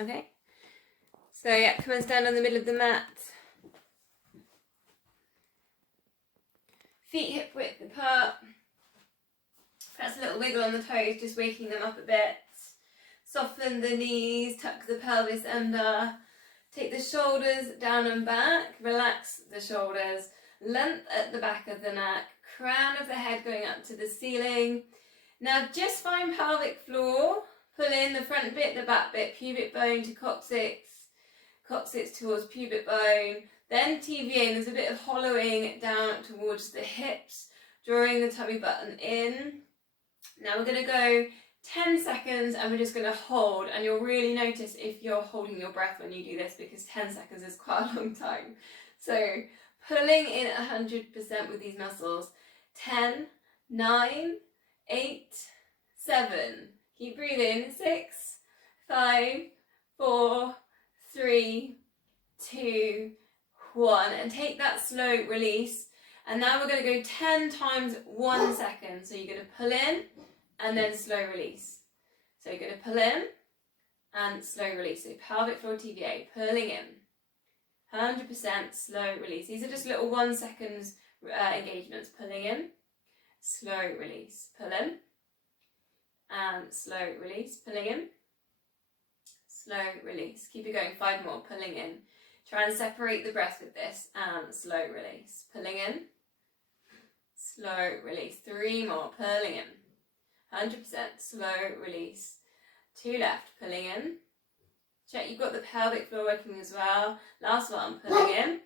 Okay, so yeah, come and stand on the middle of the mat. Feet hip width apart. Press a little wiggle on the toes, just waking them up a bit. Soften the knees, tuck the pelvis under. Take the shoulders down and back. Relax the shoulders. Length at the back of the neck. Crown of the head going up to the ceiling. Now just find pelvic floor. Pull in the front bit, the back bit, pubic bone to coccyx. Coccyx towards pubic bone. Then TVA, and there's a bit of hollowing down towards the hips. Drawing the tummy button in. Now we're going to go 10 seconds and we're just going to hold, and you'll really notice if you're holding your breath when you do this, because 10 seconds is quite a long time. So pulling in 100% with these muscles. 10, 9, 8, 7. Keep breathing. 6, 5, 4, 3, 2, 1. And take that slow release. And now we're going to go 10 times 1 second. So you're going to pull in and then slow release. So you're going to pull in and slow release. So pelvic floor TVA, pulling in. 100% slow release. These are just little 1 second engagements. Pulling in, slow release. Pull in and slow release. Pulling in, slow release. Keep it going. 5 more. Pulling in. Try and separate the breath with this, and slow release. Pulling in, slow release. 3 more. Pulling in. 100% slow release. 2 left. Pulling in. Check you've got the pelvic floor working as well. Last one. Pulling in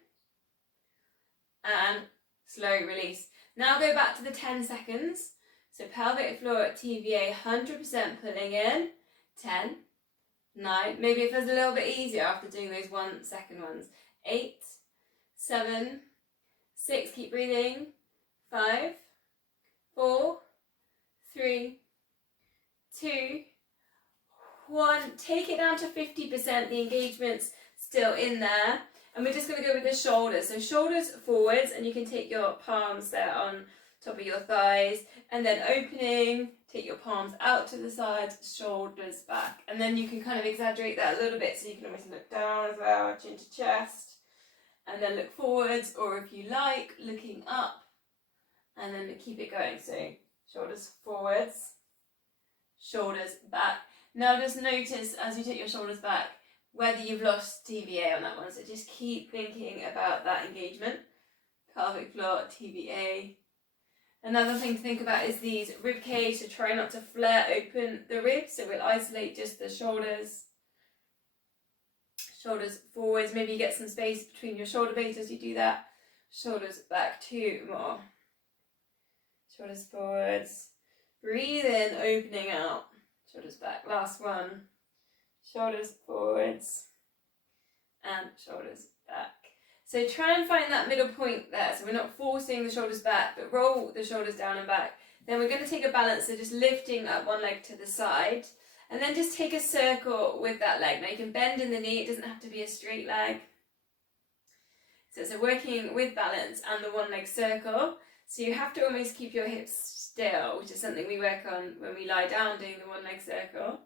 and slow release. Now go back to the 10 seconds. So pelvic floor at TVA, 100% pulling in. 10, 9, maybe it feels a little bit easier after doing those 1 second ones. 8, 7, 6, keep breathing. 5, 4, 3, 2, 1. Take it down to 50%, the engagement's still in there. And we're just going to go with the shoulders. So shoulders forwards, and you can take your palms there on top of your thighs, and then opening, take your palms out to the sides, shoulders back. And then you can kind of exaggerate that a little bit, so you can almost look down as well, chin to chest, and then look forwards, or if you like, looking up, and then keep it going. So shoulders forwards, shoulders back. Now just notice as you take your shoulders back whether you've lost TVA on that one. So just keep thinking about that engagement. Pelvic floor, TVA. Another thing to think about is these rib cage, so try not to flare open the ribs. So we'll isolate just the shoulders. Shoulders forwards, maybe you get some space between your shoulder blades as you do that. Shoulders back, 2 more. Shoulders forwards. Breathe in, opening out. Shoulders back, last one. Shoulders forwards and shoulders back. So try and find that middle point there. So we're not forcing the shoulders back, but roll the shoulders down and back. Then we're going to take a balance, so just lifting up one leg to the side. And then just take a circle with that leg. Now you can bend in the knee, it doesn't have to be a straight leg. So working with balance and the one leg circle. So you have to almost keep your hips still, which is something we work on when we lie down doing the one leg circle.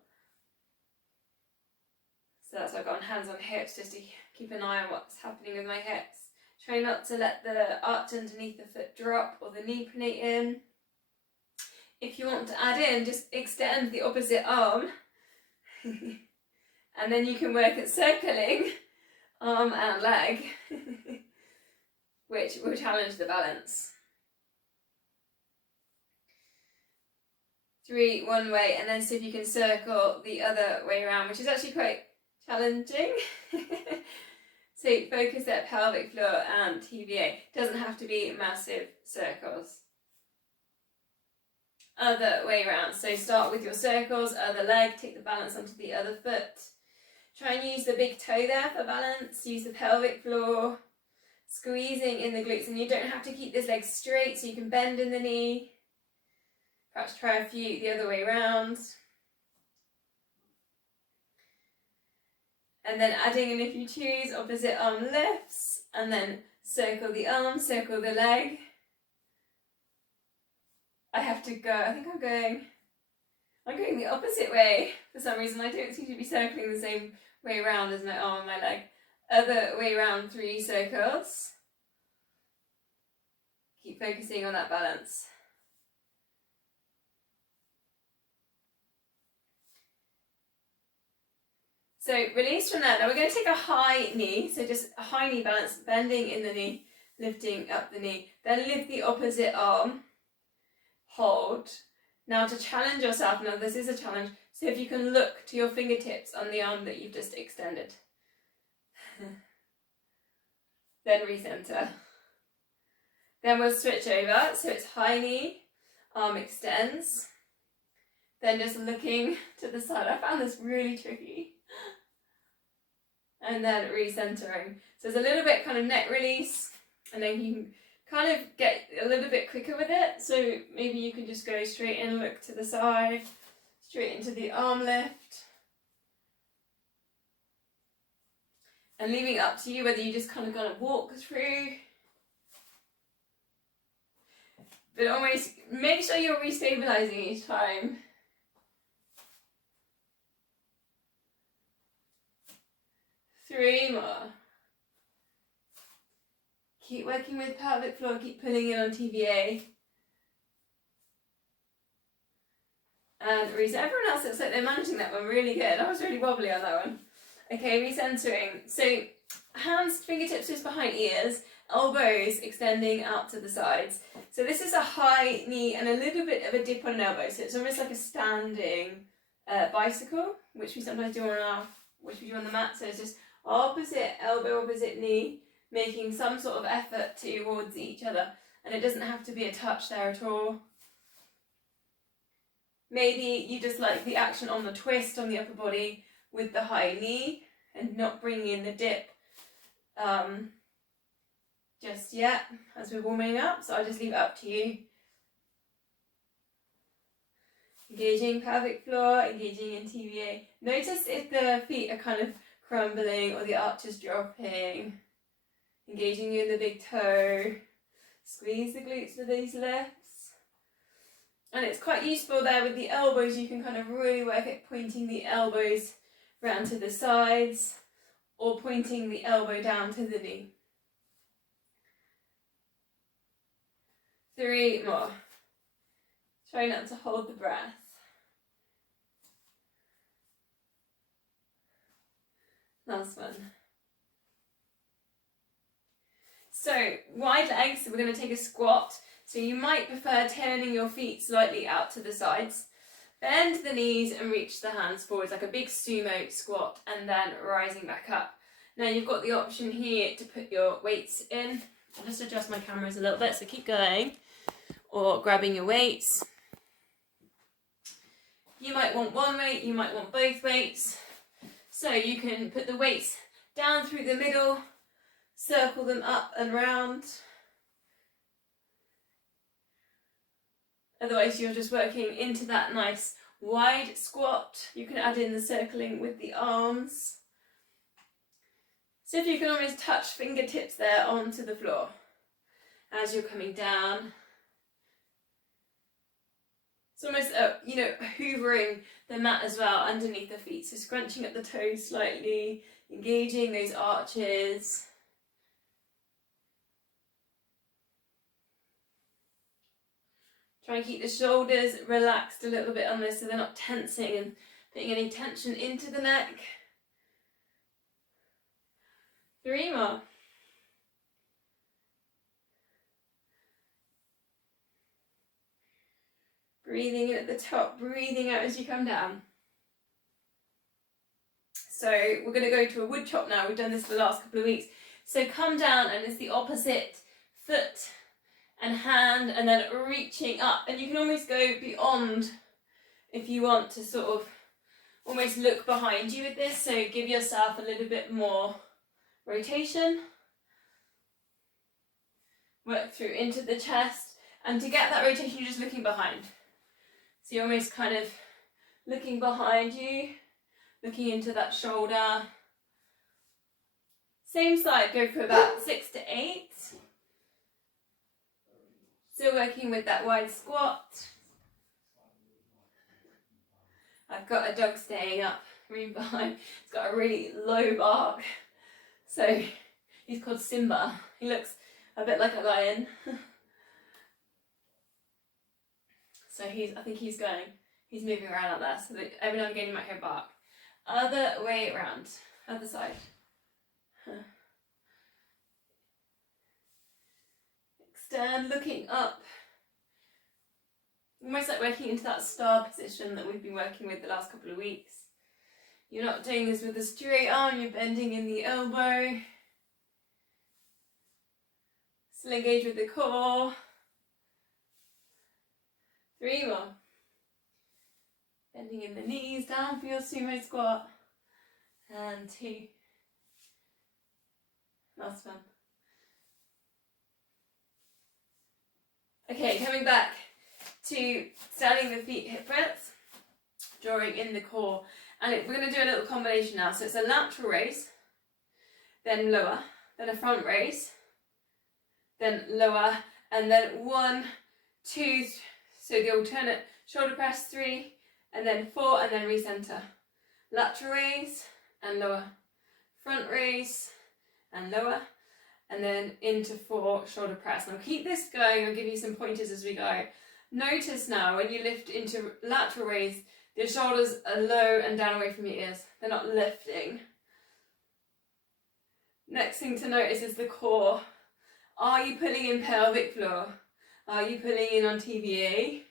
So that's why I've got hands on hips, just to keep an eye on what's happening with my hips. Try not to let the arch underneath the foot drop or the knee pronate in. If you want to add in, just extend the opposite arm. And then you can work at circling arm and leg, which will challenge the balance. 3, one way, and then see if you can circle the other way around, which is actually quite challenging. So focus at pelvic floor and TVA. Doesn't have to be massive circles. Other way around. So start with your circles, other leg, take the balance onto the other foot. Try and use the big toe there for balance. Use the pelvic floor, squeezing in the glutes, and you don't have to keep this leg straight, so you can bend in the knee. Perhaps try a few the other way around. And then adding in, if you choose, opposite arm lifts, and then circle the arm, circle the leg. I have to go, I think I'm going the opposite way. For some reason I don't seem to be circling the same way round as my arm and my leg. Other way round, 3 circles. Keep focusing on that balance. So release from that. Now we're going to take a high knee, so just a high knee balance, bending in the knee, lifting up the knee. Then lift the opposite arm, hold. Now to challenge yourself, now this is a challenge, so if you can look to your fingertips on the arm that you've just extended. Then recenter. Then we'll switch over, so it's high knee, arm extends. Then just looking to the side. I found this really tricky. And then recentering. So there's a little bit kind of neck release, and then you can kind of get a little bit quicker with it. So maybe you can just go straight in, look to the side, straight into the arm lift. And leaving it up to you whether you just kind of gonna walk through. But always make sure you're restabilizing each time. Three more. Keep working with pelvic floor, keep pulling in on TVA. And reset. Everyone else looks like they're managing that one really good. I was really wobbly on that one. Okay, recentering. So hands, fingertips just behind ears, elbows extending out to the sides. So this is a high knee and a little bit of a dip on an elbow. So it's almost like a standing bicycle, which we sometimes do on the mat. So it's just opposite elbow, opposite knee, making some sort of effort towards each other. And it doesn't have to be a touch there at all. Maybe you just like the action on the twist on the upper body with the high knee and not bringing in the dip just yet as we're warming up. So I'll just leave it up to you. Engaging pelvic floor, engaging in TVA. Notice if the feet are kind of crumbling or the arch is dropping. Engaging you in the big toe. Squeeze the glutes for these lifts. And it's quite useful there with the elbows. You can kind of really work at pointing the elbows round to the sides or pointing the elbow down to the knee. 3 more. Try not to hold the breath. Last one. So wide legs, so we're going to take a squat. So you might prefer turning your feet slightly out to the sides. Bend the knees and reach the hands forwards like a big sumo squat, and then rising back up. Now you've got the option here to put your weights in. I'll just adjust my cameras a little bit, so keep going. Or grabbing your weights. You might want one weight, you might want both weights. So you can put the weights down through the middle, circle them up and round. Otherwise you're just working into that nice wide squat. You can add in the circling with the arms. So if you can almost touch fingertips there onto the floor as you're coming down. It's almost, hoovering the mat as well underneath the feet. So scrunching up the toes slightly, engaging those arches. Try and keep the shoulders relaxed a little bit on this so they're not tensing and putting any tension into the neck. 3 more. Breathing in at the top, breathing out as you come down. So we're going to go to a wood chop now. We've done this for the last couple of weeks. So come down and it's the opposite foot and hand, and then reaching up, and you can almost go beyond if you want to sort of almost look behind you with this, so give yourself a little bit more rotation. Work through into the chest, and to get that rotation you're just looking behind. So you're almost kind of looking behind you, looking into that shoulder. Same side, go for about 6 to 8. Still working with that wide squat. I've got a dog staying up room behind. He's got a really low bark. So he's called Simba. He looks a bit like a lion. So I think he's moving around out there, so that every now and again you might hear bark. Other way around, other side. Extend, looking up. Almost like working into that star position that we've been working with the last couple of weeks. You're not doing this with a straight arm, you're bending in the elbow. Still engage with the core. 3 more. Bending in the knees, down for your sumo squat. And 2. Last one. Okay, coming back to standing with feet hip width, drawing in the core. And we're going to do a little combination now. So it's a lateral raise, then lower, then a front raise, then lower, and then 1, 2, so the alternate shoulder press, 3, and then 4, and then recenter. Lateral raise and lower, front raise and lower, and then into 4 shoulder press. Now keep this going, I'll give you some pointers as we go. Notice now when you lift into lateral raise, your shoulders are low and down away from your ears. They're not lifting. Next thing to notice is the core. Are you pulling in pelvic floor? Are you pulling in on TVA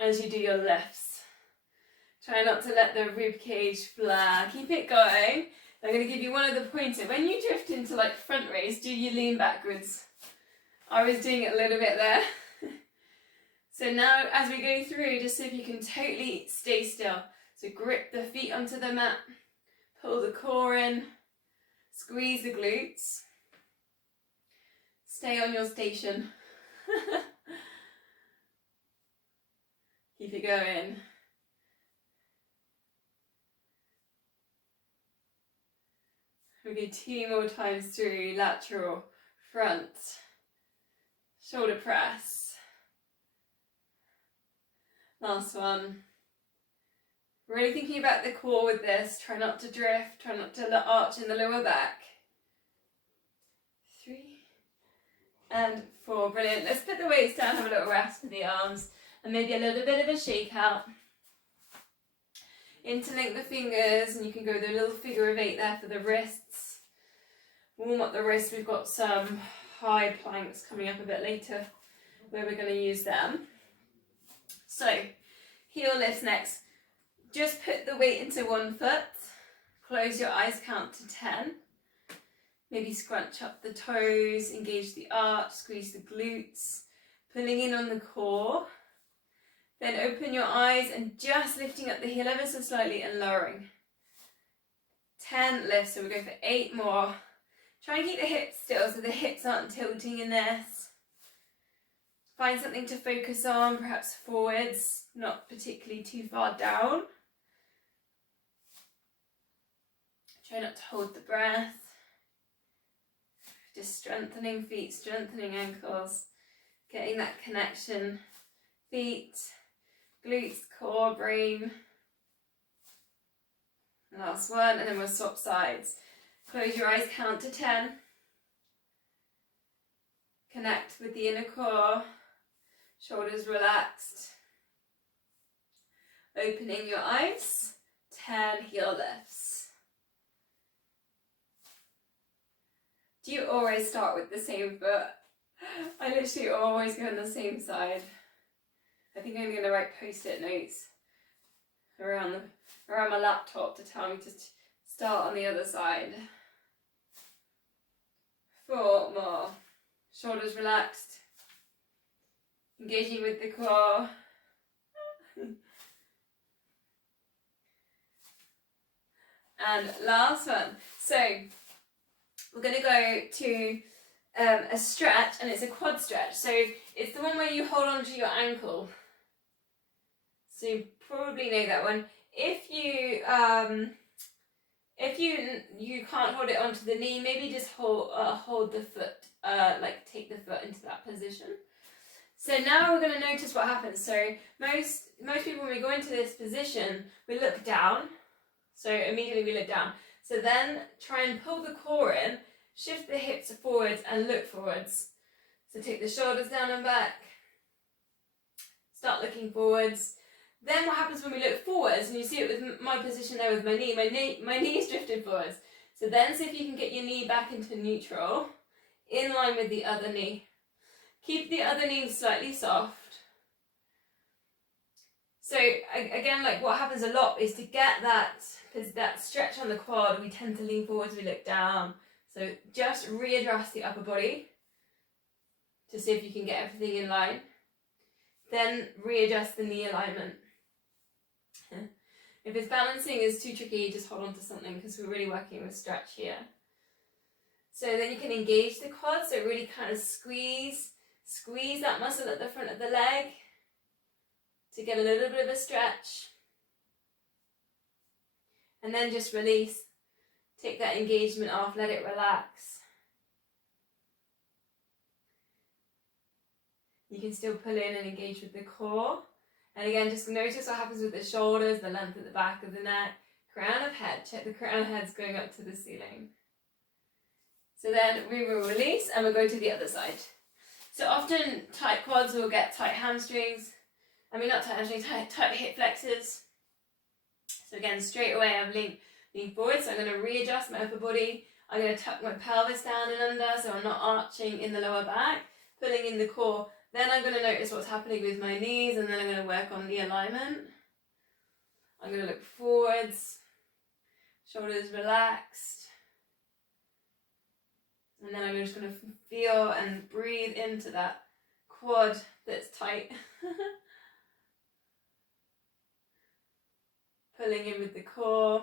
as you do your lifts? Try not to let the rib cage flare. Keep it going. I'm going to give you one other pointer. When you drift into like front raise, do you lean backwards? I was doing it a little bit there. So now as we go through, just see if you can totally stay still. So grip the feet onto the mat, pull the core in, squeeze the glutes. Stay on your station. Keep it going. We do 2 more times through lateral, front, shoulder press. Last one. Really thinking about the core with this. Try not to drift, try not to arch in the lower back. 3 and 4. Brilliant. Let's put the weights down, have a little rest for the arms, and maybe a little bit of a shake out. Interlink the fingers, and you can go with a little figure of 8 there for the wrists. Warm up the wrists. We've got some high planks coming up a bit later where we're going to use them. So, heel lifts next. Just put the weight into one foot. Close your eyes, count to 10. Maybe scrunch up the toes, engage the arch, squeeze the glutes, pulling in on the core. Then open your eyes and just lifting up the heel ever so slightly and lowering. 10 lifts, so we'll go for 8 more. Try and keep the hips still so the hips aren't tilting in this. Find something to focus on, perhaps forwards, not particularly too far down. Try not to hold the breath. Just strengthening feet, strengthening ankles, getting that connection. Feet, glutes, core, brain. Last one, and then we'll swap sides. Close your eyes, count to 10. Connect with the inner core. Shoulders relaxed. Opening your eyes. 10 heel lifts. Do you always start with the same foot? I literally always go on the same side. I think I'm going to write post-it notes around my laptop to tell me to start on the other side. 4 more. Shoulders relaxed. Engaging with the core. And last one. So we're going to go to a stretch, and it's a quad stretch. So it's the one where you hold on to your ankle. So you probably know that one. If you can't hold it onto the knee, maybe just hold the foot, like take the foot into that position. So now we're going to notice what happens. So most people, when we go into this position, we look down. So immediately we look down. So then try and pull the core in, shift the hips forwards and look forwards. So take the shoulders down and back. Start looking forwards. Then what happens when we look forwards, and you see it with my position there with my knee is drifted forwards. So then see if you can get your knee back into neutral, in line with the other knee. Keep the other knee slightly soft. So again, like what happens a lot is to get that stretch on the quad, we tend to lean forwards, we look down. So just readjust the upper body to see if you can get everything in line. Then readjust the knee alignment. If it's balancing is too tricky, just hold on to something because we're really working with stretch here. So then you can engage the quad, so really kind of squeeze that muscle at the front of the leg to get a little bit of a stretch. And then just release. Take that engagement off, let it relax. You can still pull in and engage with the core. And again, just notice what happens with the shoulders, the length at the back of the neck, crown of head. Check the crown of head's going up to the ceiling. So then we will release and we'll go to the other side. So often tight quads will get tight hamstrings. I mean, not tight hamstrings, tight hip flexors. So again, straight away I'm lean forward. So I'm going to readjust my upper body. I'm going to tuck my pelvis down and under so I'm not arching in the lower back, pulling in the core. Then I'm going to notice what's happening with my knees, and then I'm going to work on the alignment. I'm going to look forwards, shoulders relaxed. And then I'm just going to feel and breathe into that quad that's tight. Pulling in with the core.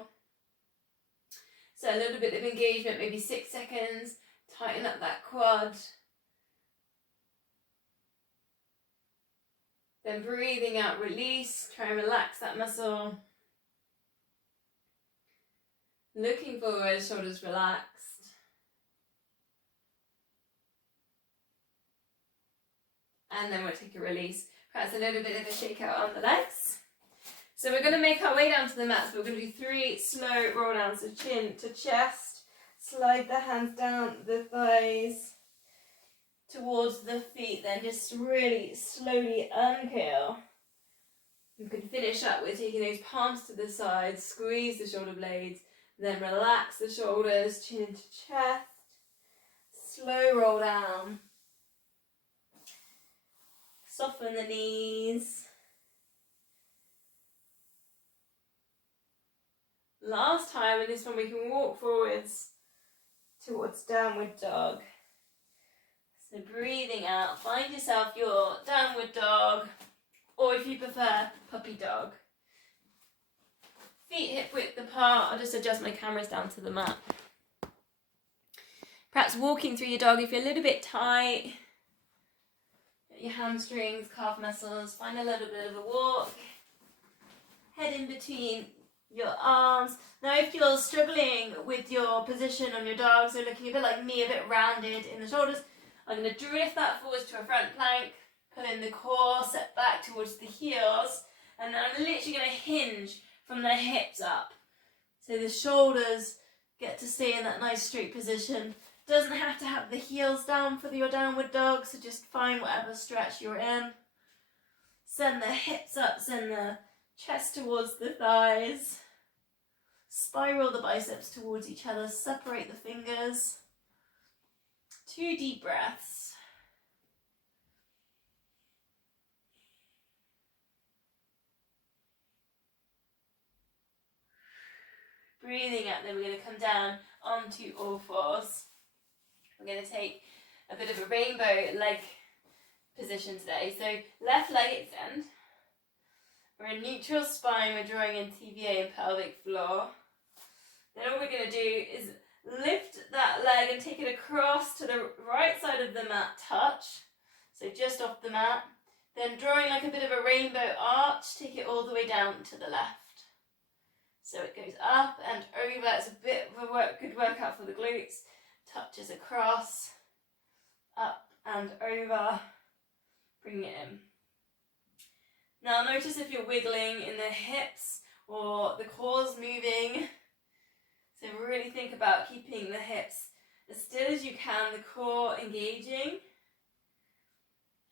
So a little bit of engagement, maybe 6 seconds. Tighten up that quad. Then breathing out, release. Try and relax that muscle. Looking forward, shoulders relaxed. And then we'll take a release. Perhaps a little bit of a shake out on the legs. So we're going to make our way down to the mat. So we're going to do 3 slow roll downs. So chin to chest. Slide the hands down the thighs towards the feet. Then just really slowly uncurl. You can finish up with taking those palms to the sides. Squeeze the shoulder blades. Then relax the shoulders. Chin to chest. Slow roll down. Soften the knees. Last time, and this one we can walk forwards towards downward dog. So breathing out, find yourself your downward dog, or if you prefer, puppy dog. Feet hip width apart. I'll just adjust my cameras down to the mat. Perhaps walking through your dog if you're a little bit tight. Your hamstrings, calf muscles, find a little bit of a walk. Head in between your arms. Now if you're struggling with your position on your dog, so looking a bit like me, a bit rounded in the shoulders, I'm going to drift that forwards to a front plank, pull in the core, set back towards the heels, and then I'm literally going to hinge from the hips up. So the shoulders get to stay in that nice straight position. Doesn't have to have the heels down for your downward dog, so just find whatever stretch you're in. Send the hips up, send the chest towards the thighs. Spiral the biceps towards each other, separate the fingers. 2 deep breaths. Breathing out, then we're going to come down onto all fours. We're going to take a bit of a rainbow leg position today. So left leg extend. We're in neutral spine, we're drawing in TVA and pelvic floor. Then all we're going to do is lift that leg and take it across to the right side of the mat, touch. So just off the mat. Then drawing like a bit of a rainbow arch, take it all the way down to the left. So it goes up and over. It's a bit of a good workout for the glutes. Touches across, up and over, bring it in. Now notice if you're wiggling in the hips or the core's moving. So really think about keeping the hips as still as you can, the core engaging.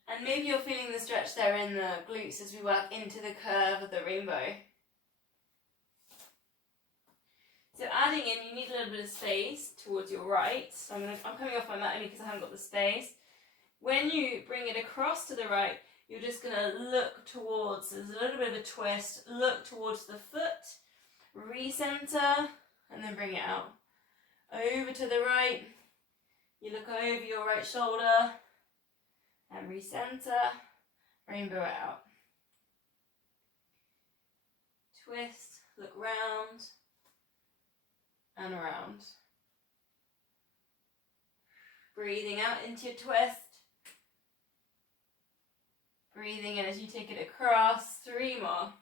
And maybe you're feeling the stretch there in the glutes as we work into the curve of the rainbow. So adding in, you need a little bit of space towards your right. So I'm coming off my mat only because I haven't got the space. When you bring it across to the right, you're just going to look towards, there's a little bit of a twist, look towards the foot, recenter, and then bring it out. Over to the right, you look over your right shoulder, and recenter, rainbow it out. Twist, look round, and around. Breathing out into your twist. Breathing in as you take it across. 3 more.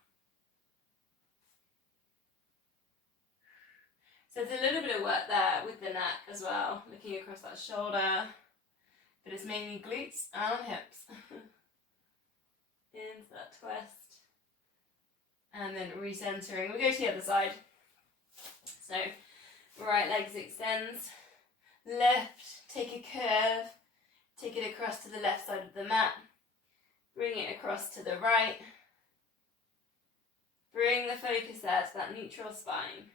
So there's a little bit of work there with the neck as well, looking across that shoulder. But it's mainly glutes and hips. Into that twist. And then recentering. We go to the other side. So right leg extends. Lift, take a curve. Take it across to the left side of the mat. Bring it across to the right. Bring the focus there to that neutral spine.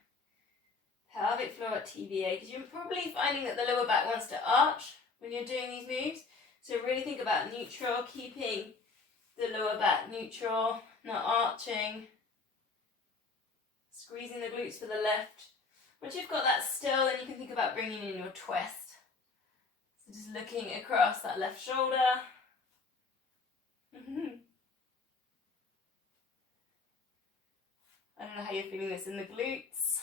Pelvic floor at TBA, because you're probably finding that the lower back wants to arch when you're doing these moves. So really think about neutral, keeping the lower back neutral, not arching. Squeezing the glutes for the lift. Once you've got that still, then you can think about bringing in your twist. So just looking across that left shoulder. I don't know how you're feeling this in the glutes.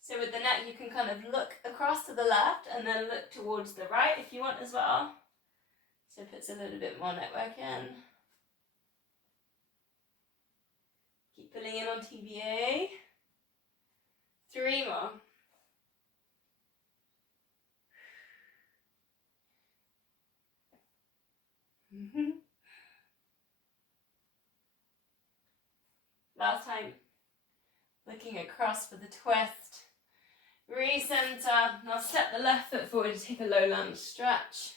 So with the neck, you can kind of look across to the left and then look towards the right if you want as well. So it puts a little bit more network in. Keep pulling in on TBA. 3 more. Last time. Looking across for the twist. Recenter. Now step the left foot forward to take a low lunge stretch.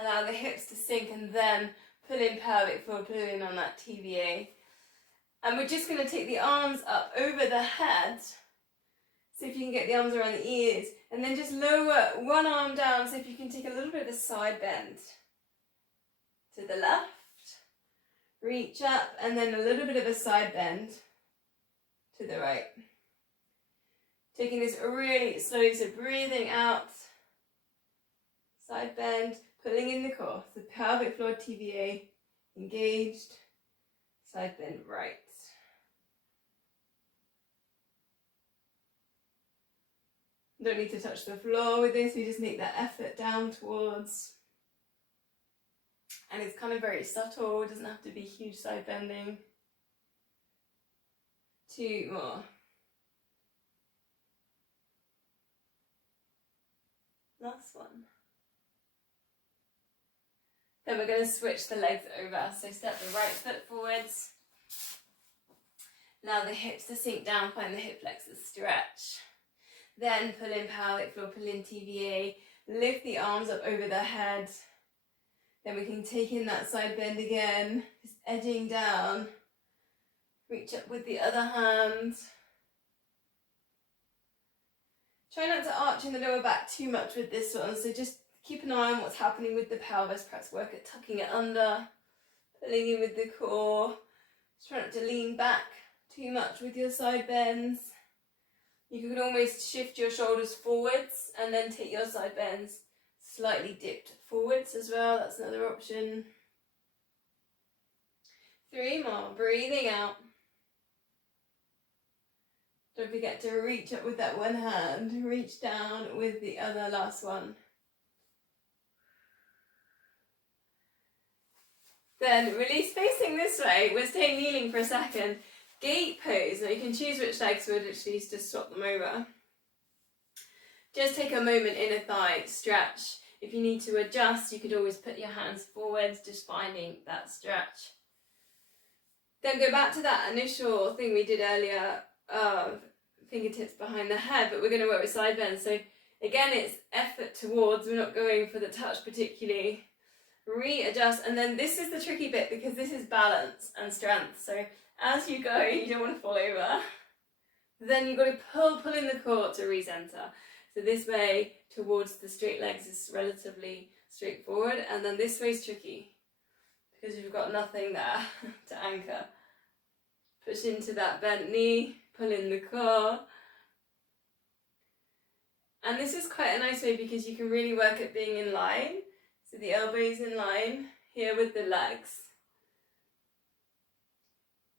Allow the hips to sink and then pull in pelvic floor, pull in on that TBA. And we're just going to take the arms up over the head. See if you can get the arms around the ears. And then just lower one arm down. So if you can take a little bit of a side bend to the left. Reach up and then a little bit of a side bend to the right. Taking this really slowly, so breathing out. Side bend, pulling in the core. So pelvic floor TBA engaged. Side bend right. Don't need to touch the floor with this, we just make that effort down towards. And it's kind of very subtle, it doesn't have to be huge side bending. 2 more. Last one. Then we're going to switch the legs over. So step the right foot forwards. Allow the hips to sink down, find the hip flexors stretch. Then pull in pelvic floor, pull in TBA. Lift the arms up over the head. Then we can take in that side bend again, just edging down. Reach up with the other hand. Try not to arch in the lower back too much with this one, so just keep an eye on what's happening with the pelvis. Perhaps work at tucking it under, pulling in with the core. Just try not to lean back too much with your side bends. You can almost shift your shoulders forwards and then take your side bends slightly dipped forwards as well. That's another option. 3 more. Breathing out. Don't forget to reach up with that one hand. Reach down with the other. Last one. Then release facing this way. We're staying kneeling for a second. Gate pose. Now you can choose which legs, so we'll literally just swap them over. just take a moment, inner thigh stretch. If you need to adjust, you could always put your hands forwards, just finding that stretch. Then go back to that initial thing we did earlier of fingertips behind the head, but we're going to work with side bends. So again, it's effort towards, we're not going for the touch particularly. Readjust, and then this is the tricky bit because this is balance and strength. So as you go, you don't want to fall over. Then you've got to pull in the core to recenter. So this way towards the straight legs is relatively straightforward, and then this way is tricky because you've got nothing there to anchor. Push into that bent knee, pull in the core. And this is quite a nice way because you can really work at being in line. So the elbows in line here with the legs.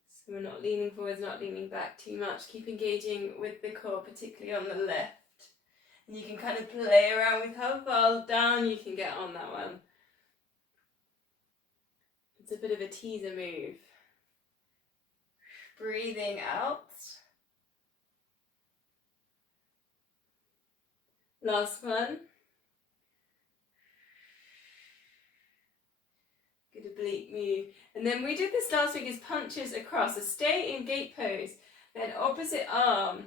So we're not leaning forwards, not leaning back too much. Keep engaging with the core, particularly on the lift. And you can kind of play around with how far down you can get on that one. It's a bit of a teaser move. Breathing out. Last one. Good oblique move. And then we did this last week is punches across. So stay in gate pose. Then opposite arm.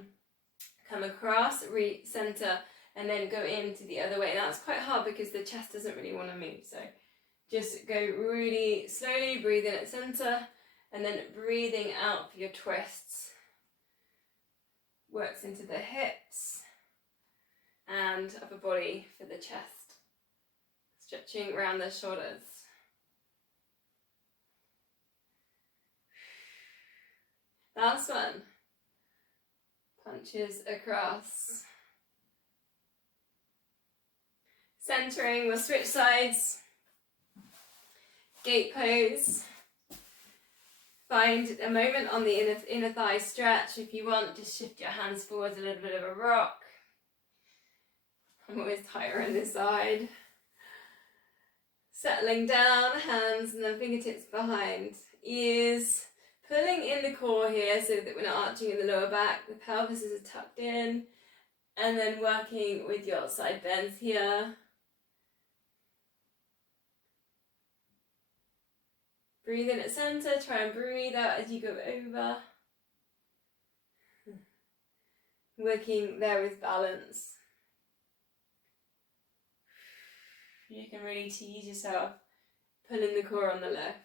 Come across, re-center, and then go into the other way. Now it's quite hard because the chest doesn't really want to move. So just go really slowly, breathe in at center, and then breathing out for your twists. Works into the hips and upper body for the chest. Stretching around the shoulders. Last one. Punches across. Centering, we'll switch sides. Gate pose. Find a moment on the inner thigh stretch. If you want, just shift your hands forwards, a little bit of a rock. I'm always tighter on this side. Settling down, hands and then fingertips behind ears. Pulling in the core here so that we're not arching in the lower back. The pelvis is tucked in. And then working with your side bends here. Breathe in at center. Try and breathe out as you go over. Working there with balance. You can really tease yourself. Pull in the core on the left.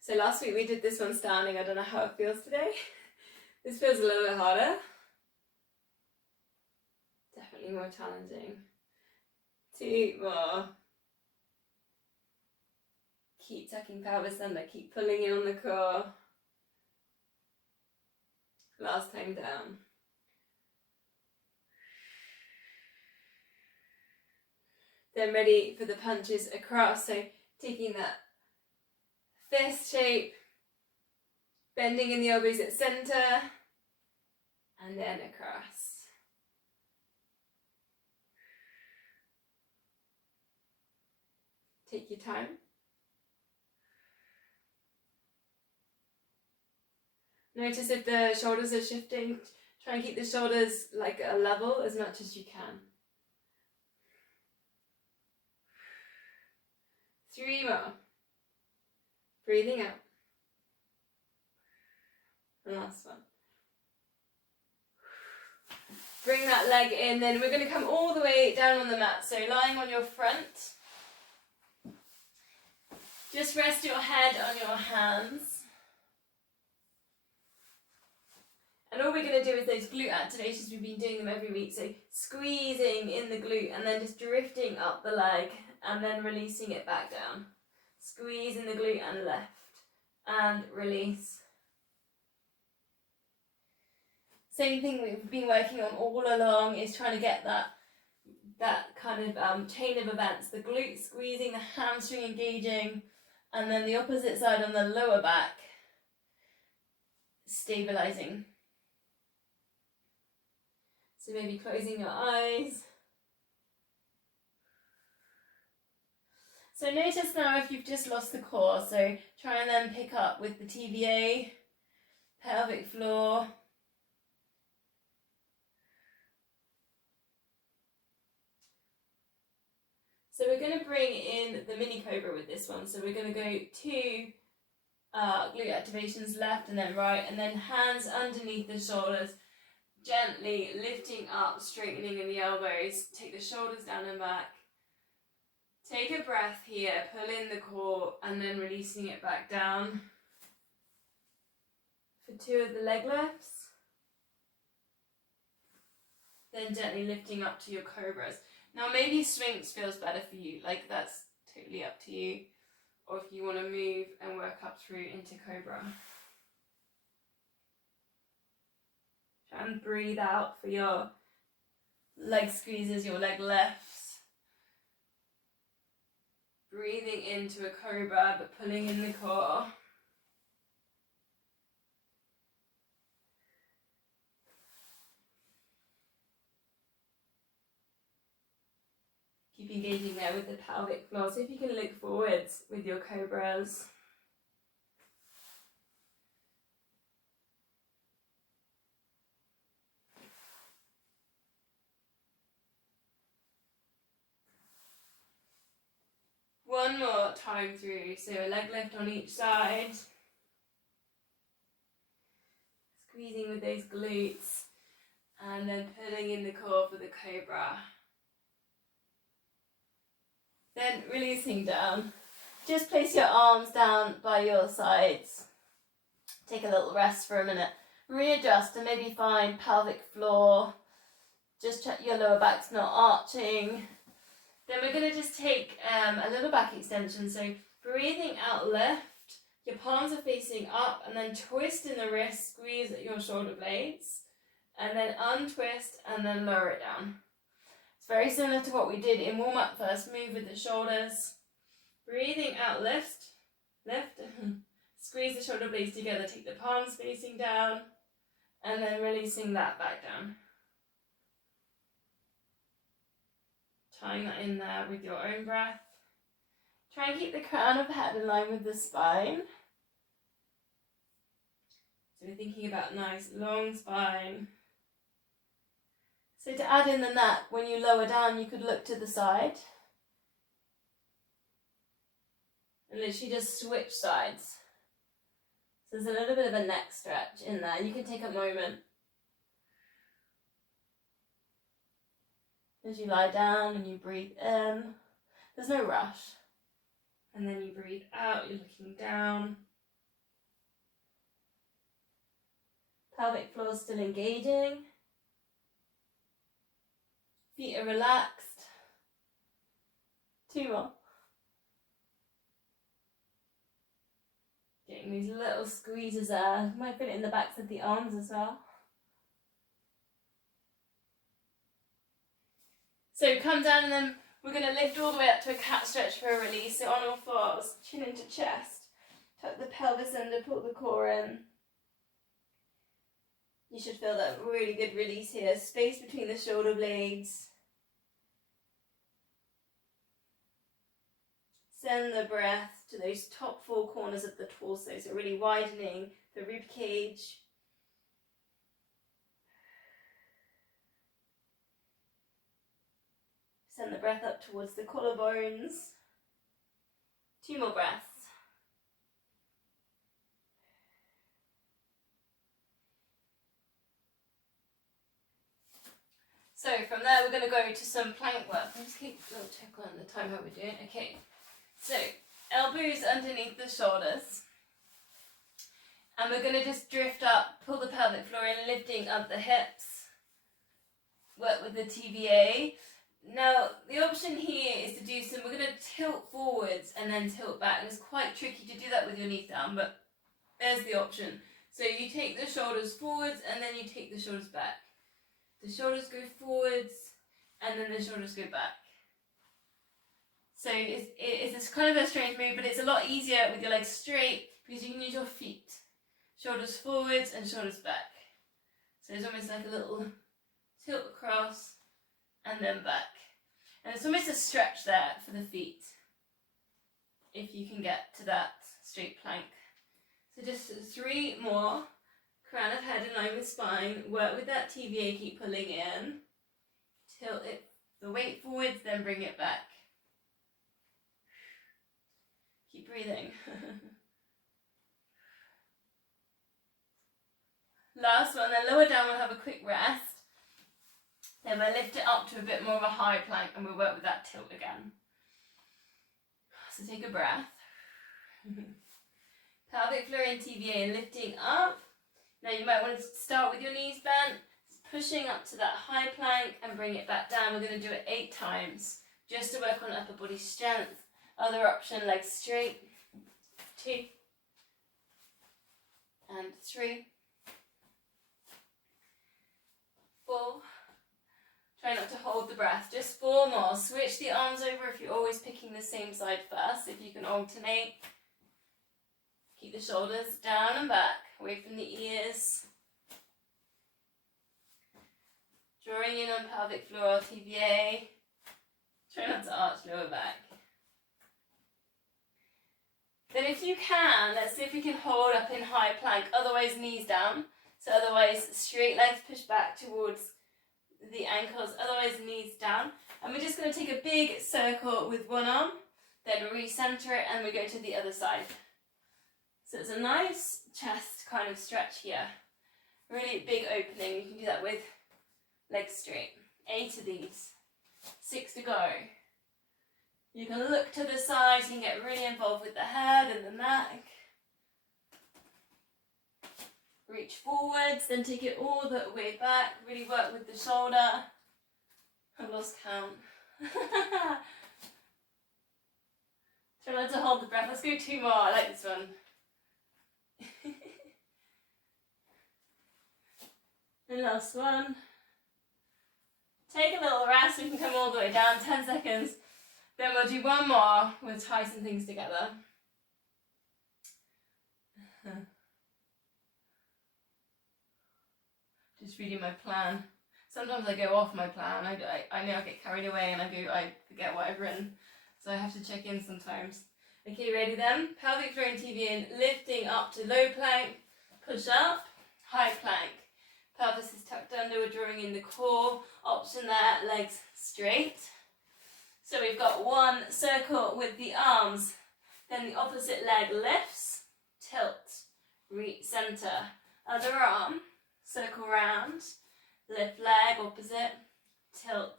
So last week we did this one standing. I don't know how it feels today. This feels a little bit harder. Definitely more challenging. 2 more. Keep tucking pelvis under, keep pulling in on the core. Last time down. Then ready for the punches across. So taking that fist shape, bending in the elbows at center, and then across. Take your time. Notice if the shoulders are shifting, try and keep the shoulders like a level as much as you can. 3 more. Breathing out. And last one. Bring that leg in, then we're going to come all the way down on the mat. So lying on your front. Just rest your head on your hands. And all we're going to do is those glute activations, we've been doing them every week. So squeezing in the glute and then just drifting up the leg and then releasing it back down. Squeeze in the glute and left and release. Same thing we've been working on all along is trying to get that kind of chain of events. The glute squeezing, the hamstring engaging, and then the opposite side on the lower back stabilizing. So maybe closing your eyes. So notice now if you've just lost the core, so try and then pick up with the TVA, pelvic floor. So we're going to bring in the mini cobra with this one. So we're going to go 2 glute activations, left and then right, and then hands underneath the shoulders, gently lifting up, straightening in the elbows. Take the shoulders down and back. Take a breath here, pull in the core, and then releasing it back down. For 2 of the leg lifts. Then gently lifting up to your cobras. Now maybe Sphinx feels better for you, like that's totally up to you. Or if you want to move and work up through into Cobra. Try and breathe out for your leg squeezes, your leg lifts. Breathing into a Cobra but pulling in the core. Keep engaging there with the pelvic floor. So if you can look forwards with your cobras. One more time through. So a leg lift on each side. Squeezing with those glutes. And then pulling in the core for the cobra. Then releasing down. Just place your arms down by your sides. Take a little rest for a minute. Readjust and maybe find pelvic floor. Just check your lower back's not arching. Then we're going to just take a little back extension. So breathing out, lift. Your palms are facing up and then twist in the wrist, squeeze at your shoulder blades. And then untwist and then lower it down. It's very similar to what we did in warm-up. First move with the shoulders. Breathing out, lift, squeeze the shoulder blades together, take the palms facing down, and then releasing that back down. Tying that in there with your own breath. Try and keep the crown of the head in line with the spine. So we're thinking about nice long spine. So to add in the neck, when you lower down, you could look to the side. And literally just switch sides. So there's a little bit of a neck stretch in there. You can take a moment. As you lie down and you breathe in, there's no rush. And then you breathe out, you're looking down. Pelvic floor still engaging. Feet are relaxed. 2 more. Getting these little squeezes there. You might feel it in the backs of the arms as well. So come down and then we're going to lift all the way up to a cat stretch for a release. So on all fours, chin into chest. Tuck the pelvis under, pull the core in. You should feel that really good release here. Space between the shoulder blades. Send the breath to those top 4 corners of the torso. So really widening the rib cage. Send the breath up towards the collarbones. 2 more breaths. So from there we're going to go to some plank work. I'll just keep a little check on the time how we're doing. Okay, so elbows underneath the shoulders. And we're going to just drift up, pull the pelvic floor in, lifting up the hips. Work with the TVA. Now the option here is to do some, we're going to tilt forwards and then tilt back. And it's quite tricky to do that with your knees down, but there's the option. So you take the shoulders forwards and then you take the shoulders back. The shoulders go forwards and then the shoulders go back. So it's kind of a strange move, but it's a lot easier with your legs straight because you can use your feet. Shoulders forwards and shoulders back. So it's almost like a little tilt across and then back. And it's almost a stretch there for the feet. if you can get to that straight plank. So just 3 more. Crown of head in line with spine. Work with that TVA, keep pulling in. Tilt it, the weight forwards, then bring it back. Keep breathing. Last one, then lower down, we'll have a quick rest. Then we'll lift it up to a bit more of a high plank and we'll work with that tilt again. So take a breath. Pelvic floor in TVA and lifting up. Now you might want to start with your knees bent, pushing up to that high plank and bring it back down. We're going to do it 8 times just to work on upper body strength. Other option, legs straight. 2 and 3, 4. Try not to hold the breath. Just 4 more. Switch the arms over if you're always picking the same side first. If you can alternate. Keep the shoulders down and back, away from the ears. Drawing in on pelvic floor, TVA. Try not to arch lower back. Then if you can, let's see if we can hold up in high plank, otherwise knees down. So otherwise straight legs push back towards the ankles, otherwise knees down. And we're just going to take a big circle with one arm, then recenter it and we go to the other side. So it's a nice chest kind of stretch here. Really big opening. You can do that with legs straight. 8 of these. 6 to go. You can look to the side, you can get really involved with the head and the neck. Reach forwards, then take it all the way back. Really work with the shoulder. I lost count. Try not to hold the breath. Let's go 2 more. I like this one. And last one. Take a little rest. We can come all the way down. 10 seconds. Then we'll do 1 more. We'll tie some things together. Just reading my plan. Sometimes I go off my plan. I know I get carried away and I forget what I've written. So I have to check in sometimes. Okay, ready then? Pelvic floor in TVA in, lifting up to low plank. Push up, high plank. Pelvis is tucked under, we're drawing in the core. Option there, legs straight. So we've got 1 circle with the arms. Then the opposite leg lifts, tilt, re-center. Other arm, circle round, lift leg opposite, tilt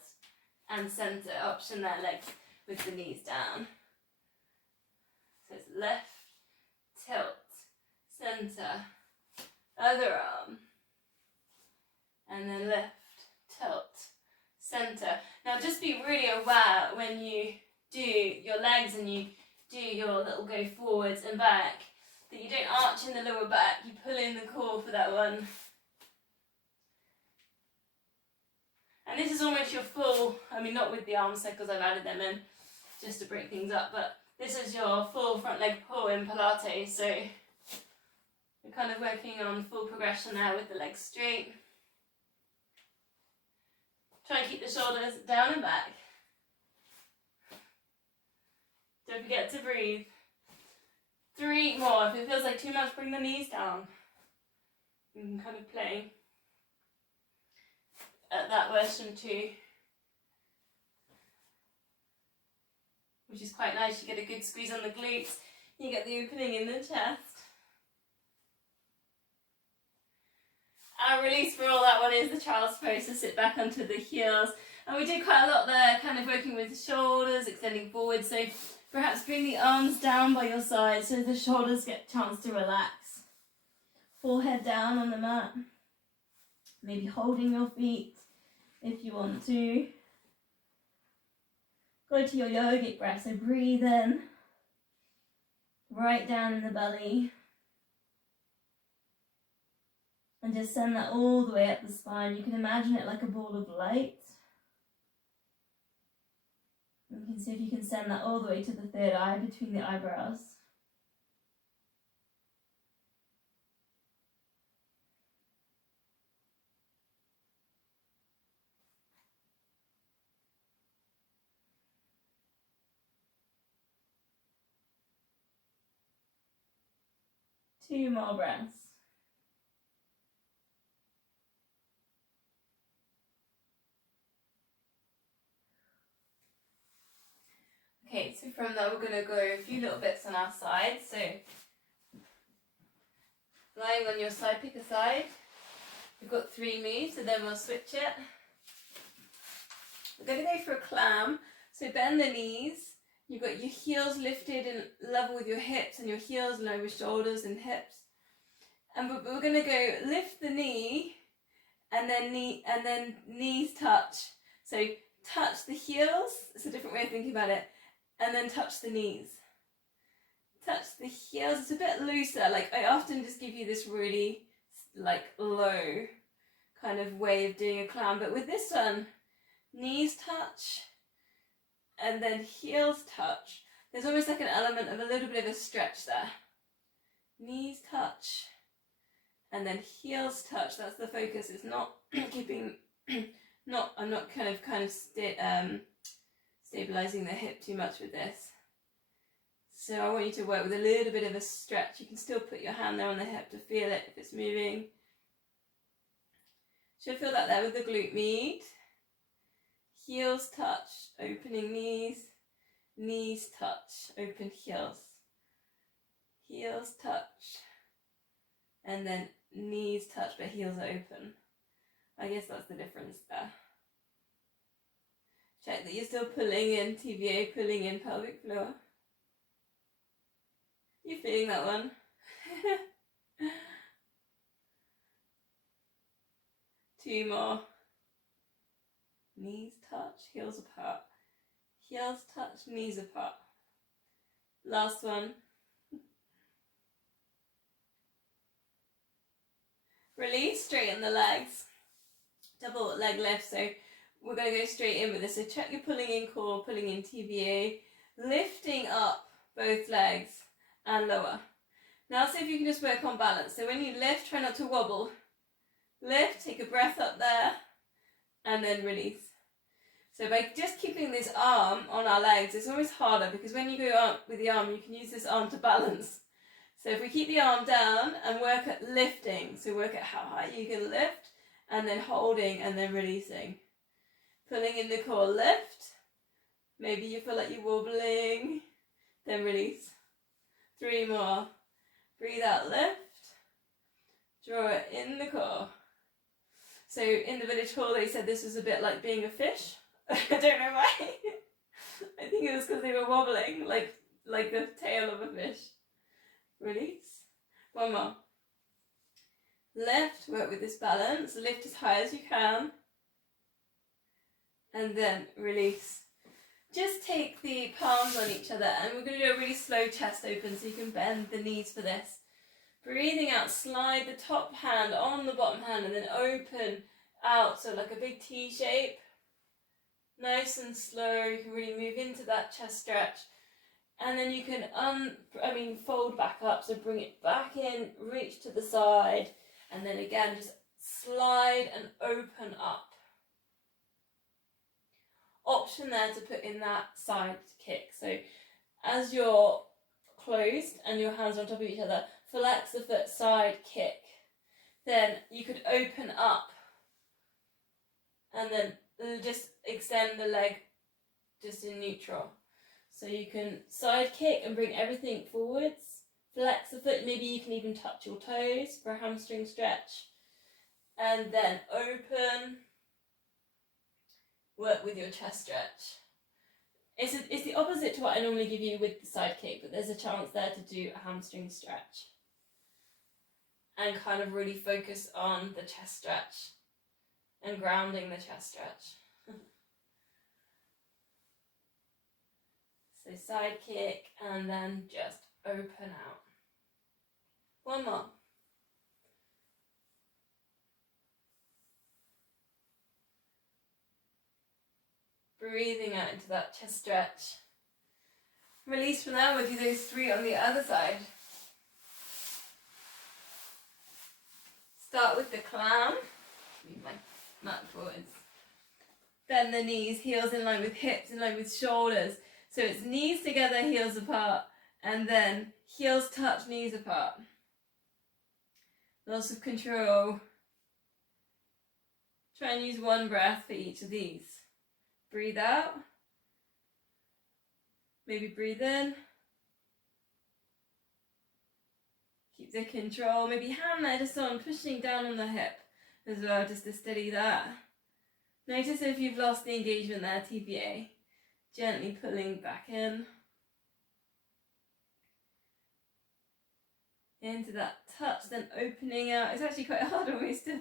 and center. Option there, legs with the knees down. So it's left, tilt, center, other arm, and then lift, tilt, center. Now just be really aware when you do your legs and you do your little go forwards and back, that you don't arch in the lower back, you pull in the core for that one. And this is almost your full, I mean not with the arm circles, I've added them in just to break things up, but this is your full front leg pull in Pilates, so we're kind of working on full progression there with the legs straight. Try and keep the shoulders down and back. Don't forget to breathe. 3 more. If it feels like too much, bring the knees down. You can kind of play at that version too, which is quite nice. You get a good squeeze on the glutes, you get the opening in the chest. Our release for all that one is the child's pose, to sit back onto the heels. And we did quite a lot there, kind of working with the shoulders, extending forward. So perhaps bring the arms down by your side so the shoulders get a chance to relax. Forehead down on the mat. Maybe holding your feet if you want to. Go to your yogic breath, so breathe in, right down in the belly. And just send that all the way up the spine. You can imagine it like a ball of light. And you can see if you can send that all the way to the 3rd eye between the eyebrows. 2 more breaths. Okay, so from there we're going to go a few little bits on our side. So lying on your side, pick a side. We've got 3 moves, so then we'll switch it. We're going to go for a clam. So bend the knees. You've got your heels lifted and level with your hips, and your heels low with shoulders and hips. And we're going to go lift the knee, and then knees touch. So touch the heels. It's a different way of thinking about it. And then touch the knees. Touch the heels. It's a bit looser. Like I often just give you this really like low kind of way of doing a clam, but with this one, knees touch and then heels touch. There's almost like an element of a little bit of a stretch there. Knees touch and then heels touch. That's the focus. It's not keeping I'm not stabilizing the hip too much with this. So I want you to work with a little bit of a stretch. You can still put your hand there on the hip to feel it if it's moving. Should feel that there with the glute med. Heels touch, opening knees. Knees touch, open heels. Heels touch. And then knees touch but heels are open. I guess that's the difference there. Check that you're still pulling in TVA, pulling in pelvic floor. You feeling that one? Two more. Knees touch, heels apart. Heels touch, knees apart. Last one. Release, straighten the legs. Double leg lift, so we're going to go straight in with this. So check your pulling in core, pulling in TVA, lifting up both legs and lower. Now see if you can just work on balance. So when you lift, try not to wobble. Lift, take a breath up there, and then release. So by just keeping this arm on our legs, it's always harder because when you go up with the arm, you can use this arm to balance. So if we keep the arm down and work at lifting, so work at how high you can lift, and then holding and then releasing. Pulling in the core, lift. Maybe you feel like you're wobbling, then release. 3 more. Breathe out, lift. Draw it in the core. So in the village hall, they said this was a bit like being a fish. I don't know why. I think it was because they were wobbling, like the tail of a fish. Release. 1 more. Lift, work with this balance. Lift as high as you can. And then release. Just take the palms on each other and we're going to do a really slow chest open so you can bend the knees for this. Breathing out, slide the top hand on the bottom hand and then open out, so like a big T shape. Nice and slow, you can really move into that chest stretch. And then you can fold back up, so bring it back in, reach to the side, and then again just slide and open up. Option there to put in that side kick. So as you're closed and your hands are on top of each other, flex the foot, side kick. Then you could open up and then just extend the leg just in neutral. So you can side kick and bring everything forwards. Flex the foot, maybe you can even touch your toes for a hamstring stretch. And then open. Work with your chest stretch. It's the opposite to what I normally give you with the side kick, but there's a chance there to do a hamstring stretch. And kind of really focus on the chest stretch and grounding the chest stretch. So side kick and then just open out. 1 more. Breathing out into that chest stretch. Release from there, we'll do those 3 on the other side. Start with the clam. Move my mat forwards. Bend the knees, heels in line with hips, in line with shoulders. So it's knees together, heels apart, and then heels touch, knees apart. Lots of control. Try and use one breath for each of these. Breathe out. Maybe breathe in. Keep the control. Maybe hand that just on, pushing down on the hip as well, just to steady that. Notice if you've lost the engagement there, TBA. Gently pulling back in. Into that touch, then opening out. It's actually quite hard always to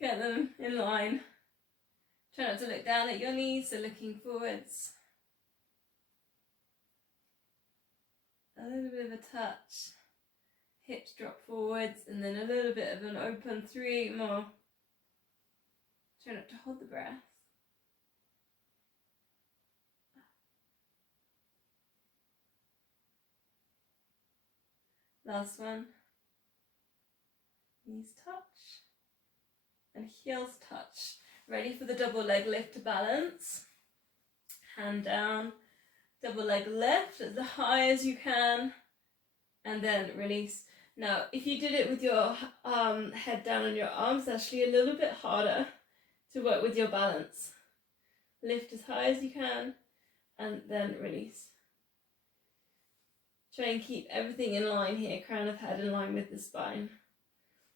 get them in line. Try not to look down at your knees, so looking forwards. A little bit of a touch. Hips drop forwards, and then a little bit of an open. 3 more. Try not to hold the breath. Last one. Knees touch and heels touch. Ready for the double leg lift to balance. Hand down, double leg lift as high as you can, and then release. Now, if you did it with your head down on your arms, it's actually a little bit harder to work with your balance. Lift as high as you can, and then release. Try and keep everything in line here, crown of head in line with the spine.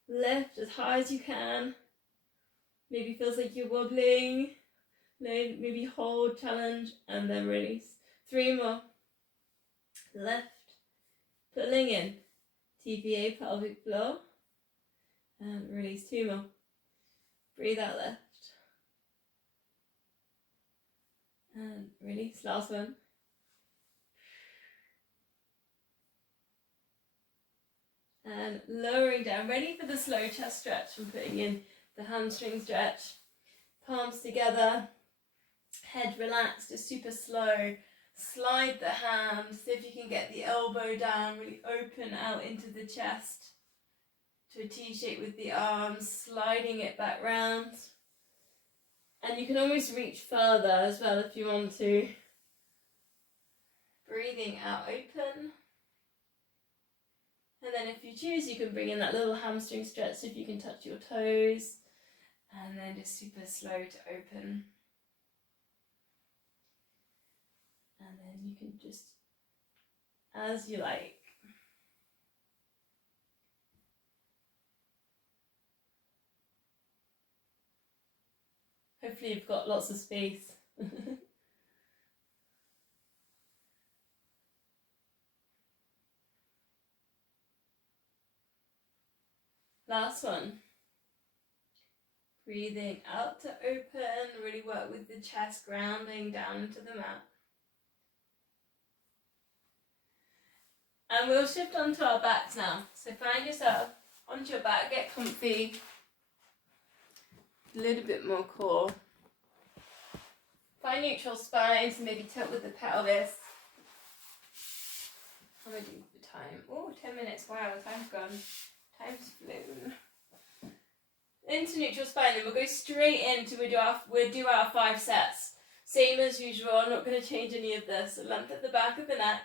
Lift as high as you can. Maybe feels like you're wobbling. Maybe hold, challenge, and then release. 3 more. Lift, pulling in. TPA, pelvic floor. And release. 2 more. Breathe out, lift. And release. Last one. And lowering down, ready for the slow chest stretch and putting in the hamstring stretch. Palms together, head relaxed, just super slow. Slide the hand, see if you can get the elbow down, really open out into the chest to a T shape with the arms, sliding it back round. And you can always reach further as well if you want to. Breathing out open. And then if you choose, you can bring in that little hamstring stretch so if you can touch your toes. And then just super slow to open. And then you can just, as you like. Hopefully you've got lots of space. Last one. Breathing out to open, really work with the chest grounding down into the mat. And we'll shift onto our backs now. So find yourself onto your back, get comfy. A little bit more core. Find neutral spine, so maybe tilt with the pelvis. How am I doing the time? Oh, 10 minutes, wow, time's gone. Time's flown. Into neutral spine, then we'll go straight into, we'll do our 5 sets. Same as usual, I'm not going to change any of this. So length at the back of the neck,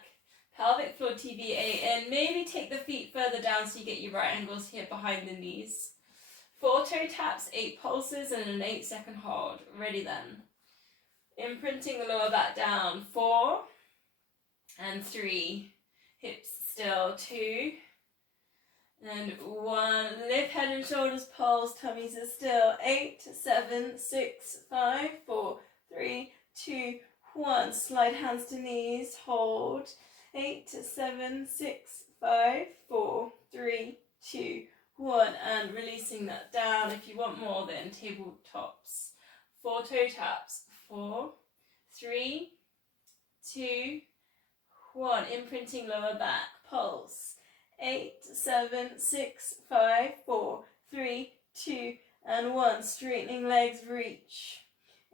pelvic floor TBA in, maybe take the feet further down so you get your right angles here behind the knees. 4 toe taps, 8 pulses and an 8-second hold. Ready then. Imprinting the lower back down, 4 and 3. Hips still, 2 and 1. Lift head and shoulders, pulse, tummies are still. 8, 7, 6, 5, 4, 3, 2, 1. Slide hands to knees, hold. 8, 7, 6, 5, 4, 3, 2, 1. And releasing that down. If you want more, then tabletops. 4 toe taps. 4, 3, 2, 1. Imprinting lower back, pulse. 8, 7, 6, 5, 4, 3, 2, and 1. Straightening legs, reach.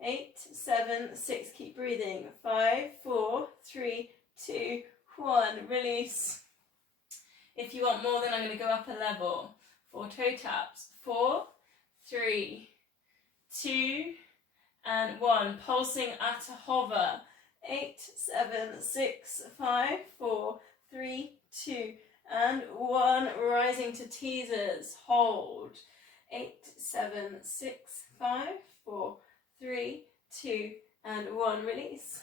8, 7, 6, keep breathing. 5, 4, 3, 2, 1. Release. If you want more, then I'm going to go up a level. 4 toe taps. 4, 3, 2, and 1. Pulsing at a hover. 8, 7, 6, 5, 4, 3, 2, and 1. Rising to teasers. Hold. 8, 7, 6, 5, 4, 3, 2, and 1. Release.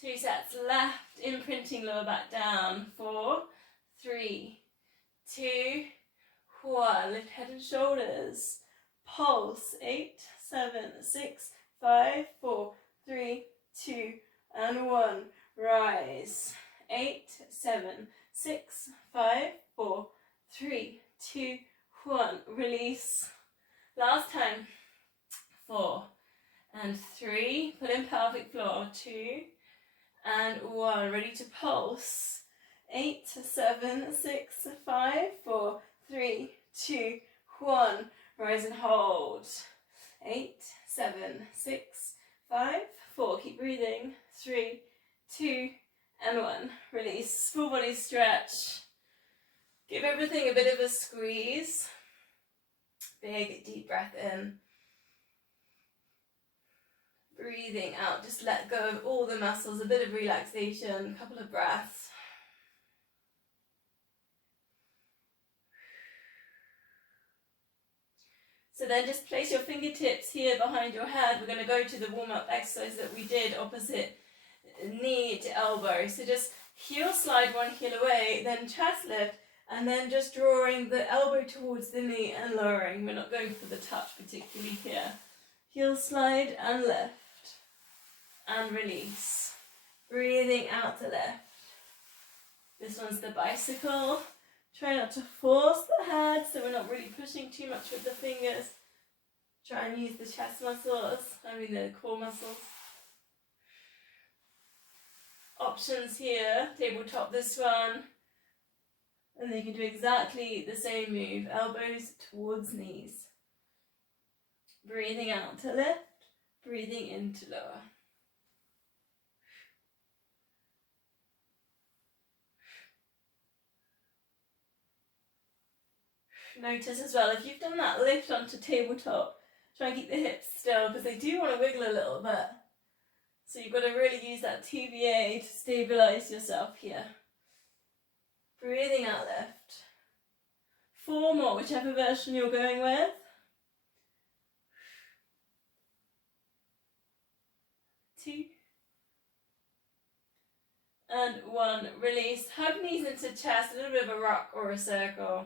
2 sets left. Imprinting lower back down. 4, 3, 2, 1. Lift head and shoulders. Pulse. 8, 7, 6, 5, 4, 3, 2, and 1. Rise. 8, 7, 6, 5, 4, 3, 2, 1. Release. Last time. 4 and 3. Pull in pelvic floor. 2 and 1. Ready to pulse. 8, 7, 6, 5, 4, 3, 2, 1. Rise and hold. 8, 7, 6, 5, 4. Keep breathing. 3, 2, and 1. Release. Full body stretch. Give everything a bit of a squeeze. Big deep breath in. Breathing out. Just let go of all the muscles. A bit of relaxation. A couple of breaths. So then just place your fingertips here behind your head. We're going to go to the warm-up exercise that we did opposite knee to elbow. So just heel slide one heel away, then chest lift, and then just drawing the elbow towards the knee and lowering. We're not going for the touch particularly here. Heel slide and lift. And release. Breathing out to lift. This one's the bicycle. Try not to force the head, so we're not really pushing too much with the fingers. Try and use the chest muscles, the core muscles. Options here, tabletop this one. And then you can do exactly the same move, elbows towards knees. Breathing out to lift, breathing in to lower. Notice as well, if you've done that lift onto tabletop, try and keep the hips still because they do want to wiggle a little bit. So you've got to really use that TVA to stabilise yourself here. Breathing out, lift. 4 more, whichever version you're going with. 2. And 1. Release. Hug knees into chest, a little bit of a rock or a circle.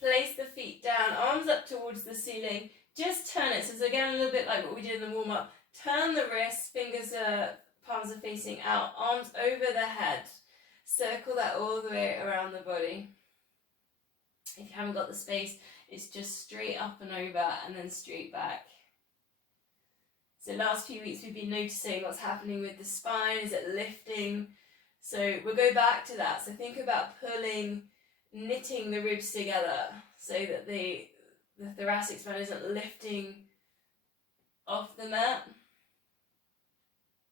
Place the feet down, arms up towards the ceiling. Just turn it. So again, a little bit like what we did in the warm-up. Turn the wrists, fingers palms are facing out, arms over the head. Circle that all the way around the body. If you haven't got the space, it's just straight up and over and then straight back. So last few weeks we've been noticing what's happening with the spine. Is it lifting? So we'll go back to that. So think about pulling, knitting the ribs together so that the thoracic spine isn't lifting off the mat.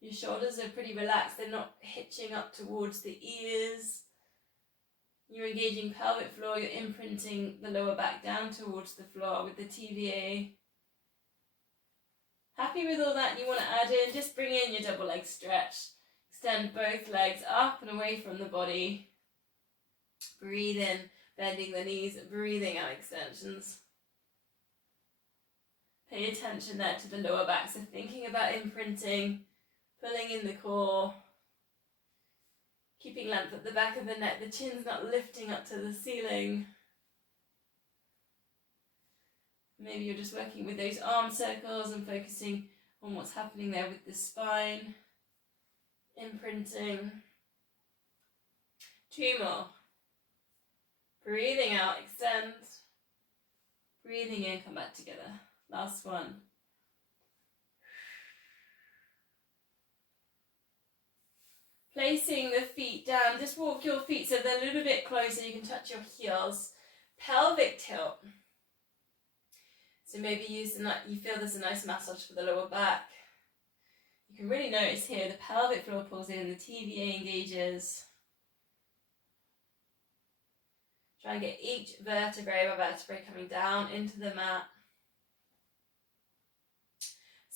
Your shoulders are pretty relaxed, they're not hitching up towards the ears. You're engaging pelvic floor, you're imprinting the lower back down towards the floor with the TVA. Happy with all that? You want to add in, just bring in your double leg stretch. Extend both legs up and away from the body. Breathe in, bending the knees, breathing out extensions. Pay attention there to the lower back, so thinking about imprinting, pulling in the core, keeping length at the back of the neck, the chin's not lifting up to the ceiling. Maybe you're just working with those arm circles and focusing on what's happening there with the spine. Imprinting. 2 more. Breathing out, extend. Breathing in, come back together. Last one. Placing the feet down, just walk your feet so they're a little bit closer, you can touch your heels. Pelvic tilt. So maybe you feel there's a nice massage for the lower back. You can really notice here the pelvic floor pulls in, the TVA engages. Try and get each vertebrae by vertebrae coming down into the mat.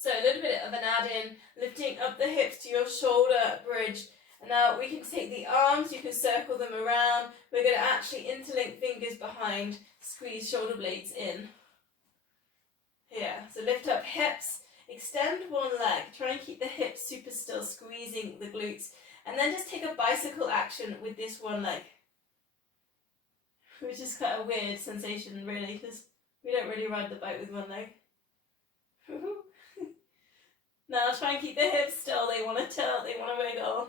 So a little bit of an add-in, lifting up the hips to your shoulder bridge. And now we can take the arms, you can circle them around. We're going to actually interlink fingers behind, squeeze shoulder blades in. Here, so lift up hips, extend one leg, try and keep the hips super still, squeezing the glutes. And then just take a bicycle action with this one leg. Which is quite a weird sensation really, because we don't really ride the bike with one leg. Now try and keep the hips still, they want to tilt, they want to wiggle.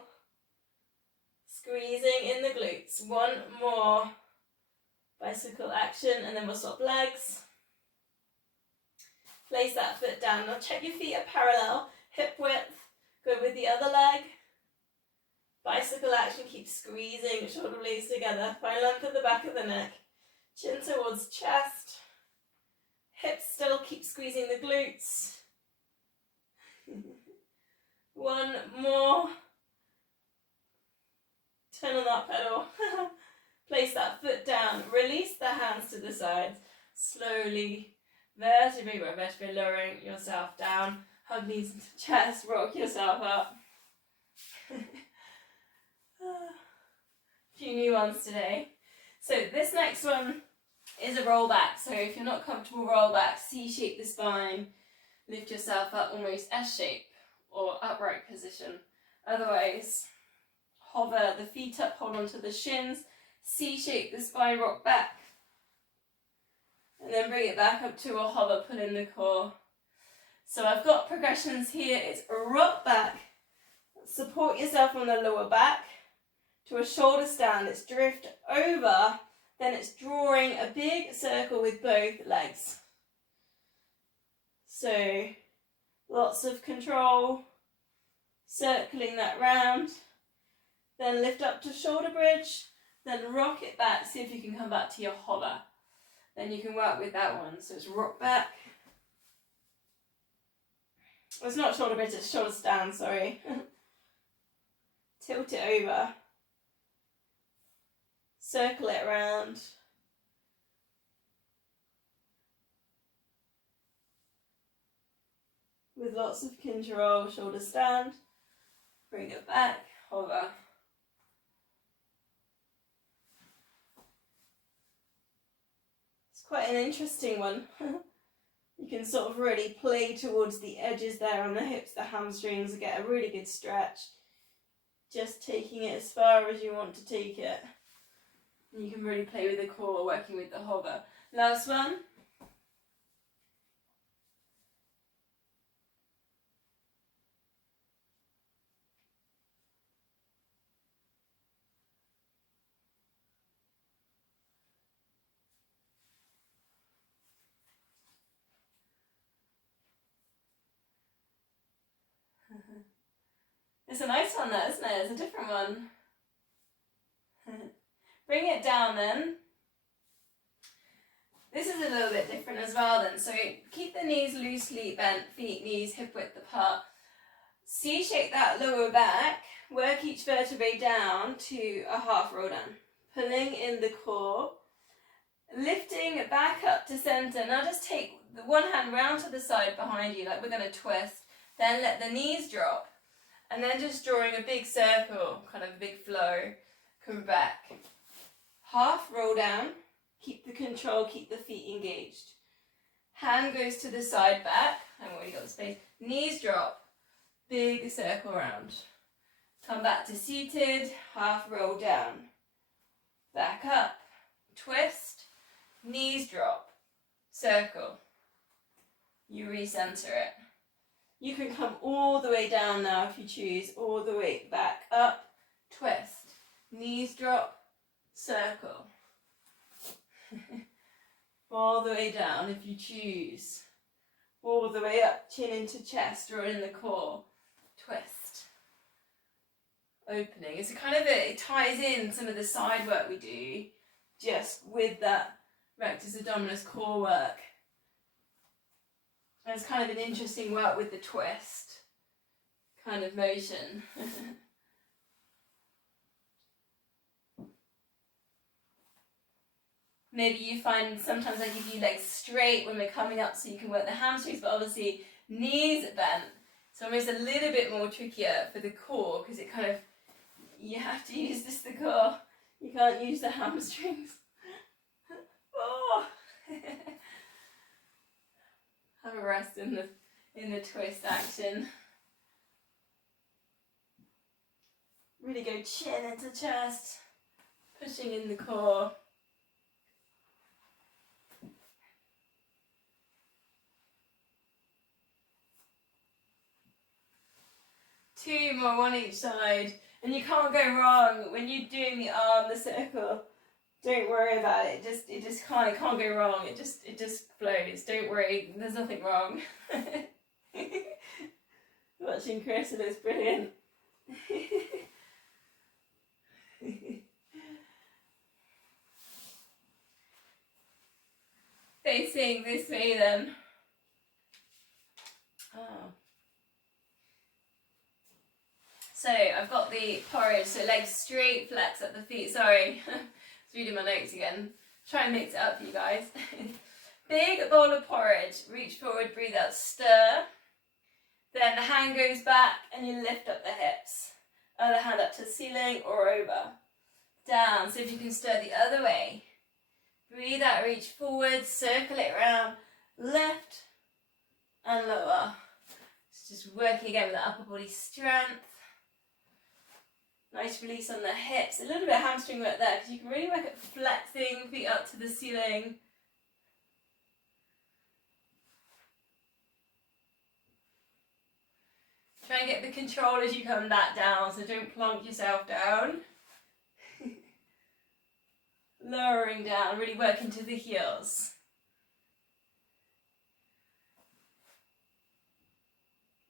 Squeezing in the glutes. One more bicycle action and then we'll swap legs. Place that foot down. Now check your feet are parallel, hip width. Go with the other leg. Bicycle action, keep squeezing shoulder blades together. Find length at the back of the neck. Chin towards chest. Hips still, keep squeezing the glutes. One more. Turn on that pedal. Place that foot down. Release the hands to the sides. Slowly, vertebrae by vertebrae, lowering yourself down. Hug knees into chest. Rock yourself up. A few new ones today. So this next one is a roll back. So if you're not comfortable, roll back. C-shape the spine. Lift yourself up almost S-shape or upright position. Otherwise, hover the feet up, hold on to the shins, C-shape the spine, rock back. And then bring it back up to a hover, pull in the core. So I've got progressions here. It's a rock back, support yourself on the lower back to a shoulder stand. It's drift over, then it's drawing a big circle with both legs. So lots of control, circling that round. Then lift up to shoulder bridge, then rock it back, see if you can come back to your hover. Then you can work with that one. So it's rock back. Well, it's not shoulder bridge, it's shoulder stand, sorry. Tilt it over. Circle it around. With lots of control, shoulder stand. Bring it back, hover. Quite an interesting one. You can sort of really play towards the edges there on the hips, the hamstrings, get a really good stretch. Just taking it as far as you want to take it. And you can really play with the core, working with the hover. Last one. It's a nice one that, isn't it? It's a different one. Bring it down then. This is a little bit different as well then. So keep the knees loosely bent, feet, knees, hip width apart. C-shape that lower back. Work each vertebrae down to a half roll down. Pulling in the core. Lifting back up to center. Now just take the one hand round to the side behind you like we're going to twist. Then let the knees drop. And then just drawing a big circle, kind of a big flow, come back. Half roll down, keep the control, keep the feet engaged. Hand goes to the side back, I've already got the space. Knees drop, big circle round. Come back to seated, half roll down. Back up, twist, knees drop, circle. You recenter it. You can come all the way down now if you choose, all the way back up, twist, knees drop, circle. All the way down if you choose, all the way up, chin into chest, draw in the core, twist. Opening. It's a kind of it ties in some of the side work we do, just with that rectus abdominis core work. And it's kind of an interesting work with the twist kind of motion. Maybe you find sometimes I give you legs straight when we're coming up so you can work the hamstrings, but obviously knees bent. So almost a little bit more trickier for the core because it kind of, you have to use the core. You can't use the hamstrings. Oh. Have a rest in the twist action. Really go chin into chest, pushing in the core. Two more on each side. And you can't go wrong when you're doing the arm, the circle. Don't worry about it. It just can't go wrong. It just flows. Don't worry. There's nothing wrong. Watching Chris, it looks brilliant. Facing this way then. Oh. So I've got the porridge, so legs straight, flex at the feet. Sorry, I was reading my notes again. Try and mix it up for you guys. Big bowl of porridge, reach forward, breathe out, stir. Then the hand goes back and you lift up the hips. Other hand up to the ceiling or over. Down, so if you can stir the other way. Breathe out, reach forward, circle it around, lift and lower. It's just working again with the upper body strength. Nice release on the hips. A little bit of hamstring work there because you can really work at flexing feet up to the ceiling. Try and get the control as you come back down, so don't plonk yourself down. Lowering down, really work into the heels.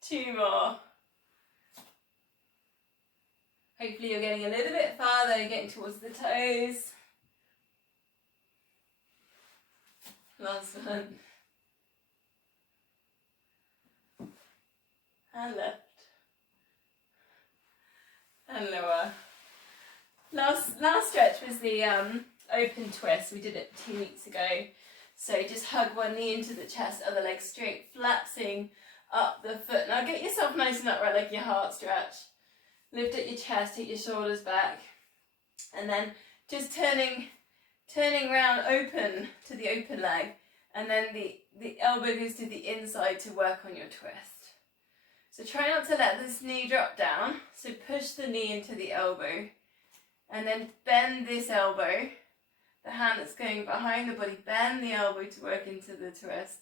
Two more. Hopefully you're getting a little bit farther, getting towards the toes. Last one. And left. And lower. Last stretch was the open twist. We did it 2 weeks ago. So just hug one knee into the chest, other leg straight, flexing up the foot. Now get yourself nice and upright, like your heart stretch. Lift at your chest, take your shoulders back. And then just turning around open to the open leg. And then the elbow goes to the inside to work on your twist. So try not to let this knee drop down. So push the knee into the elbow. And then bend this elbow. The hand that's going behind the body, bend the elbow to work into the twist.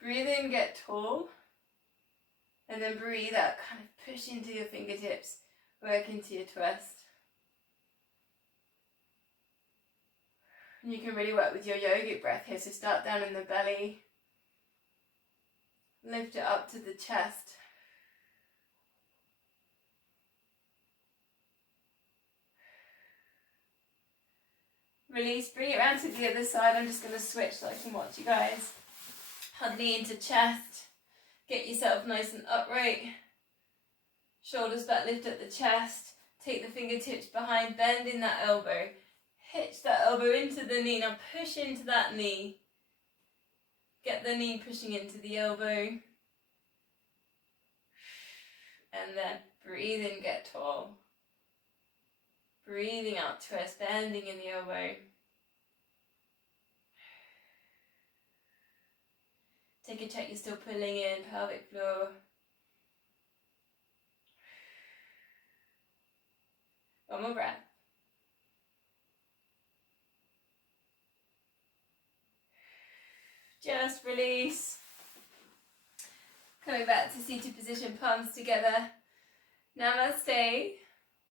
Breathe in, get tall. And then breathe out, kind of push into your fingertips, work into your twist. And you can really work with your yogic breath here, so start down in the belly. Lift it up to the chest. Release, bring it around to the other side. I'm just going to switch so I can watch you guys. Hug knee into chest. Get yourself nice and upright. Shoulders back, lift up the chest. Take the fingertips behind, bend in that elbow. Hitch that elbow into the knee. Now push into that knee. Get the knee pushing into the elbow. And then breathe in, get tall. Breathing out, twist, bending in the elbow. Take a check, you're still pulling in, pelvic floor. One more breath. Just release. Coming back to seated position, palms together. Namaste.